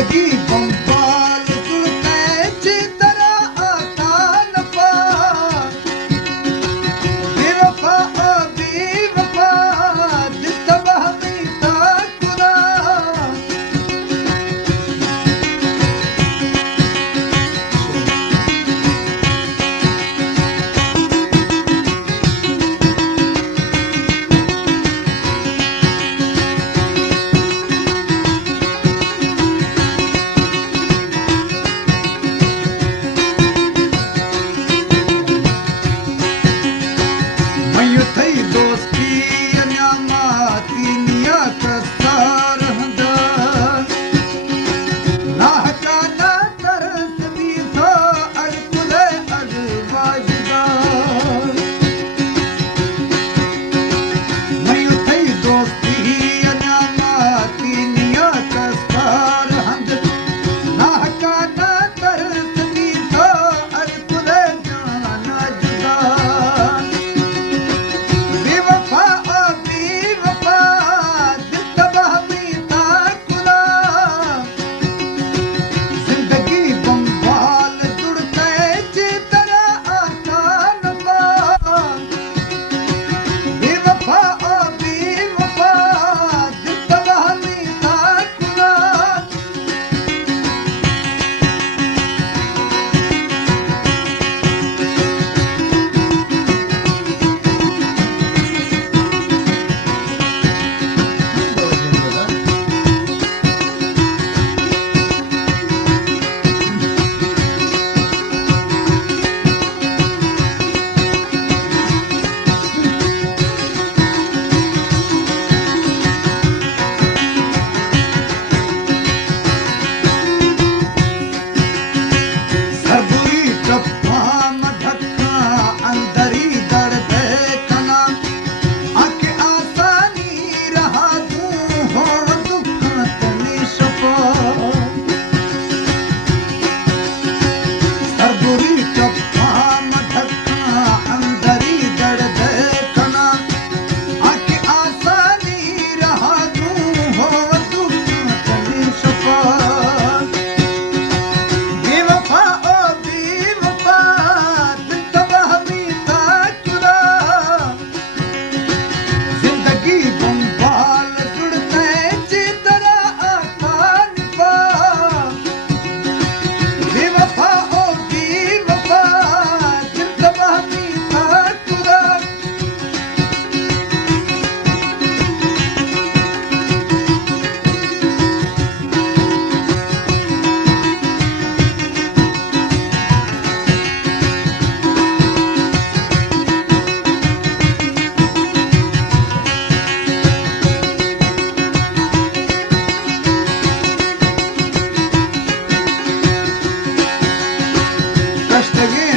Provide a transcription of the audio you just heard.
जिंदगी बंबाल तुझे तेरा आता न पा बेवफा ओ बेवफा दिल तबाह में ताकुरा मयूं थई दोस्ती अञामाती नियत सार हंदा नाहका ना तरस दी थो अड़कुले अड़वाजदा मयूं थई दोस्ती अञामाती नियत सार हंद नाहका ना तरस दी थो अड़कुले जाना जुदा बेवफा ओ बेवफा दिल तबाह में ताकुला जिंदगी बंबाल जुड़ते जे तेरा आता न पा बेवफा ओ बेवफा दिल तबाह में ताकुला सरबुरी टप्पा मधक्का अंदरी दर्द कना आके आसानी रहा तू हो दुख तनी शफा सरबुरी टप्पा मधक्का अंदरी दर्द कना आके आसानी रहा तू हो दुख तनी शफा बेवफा ओ बेवफा दिल तबाह में ताकुरा जिंदगी बंबाल जुड़ते जे तेरा आता न पा बेवफा ओ बेवफा दिल तबाह में ताकुरा कष्ट गे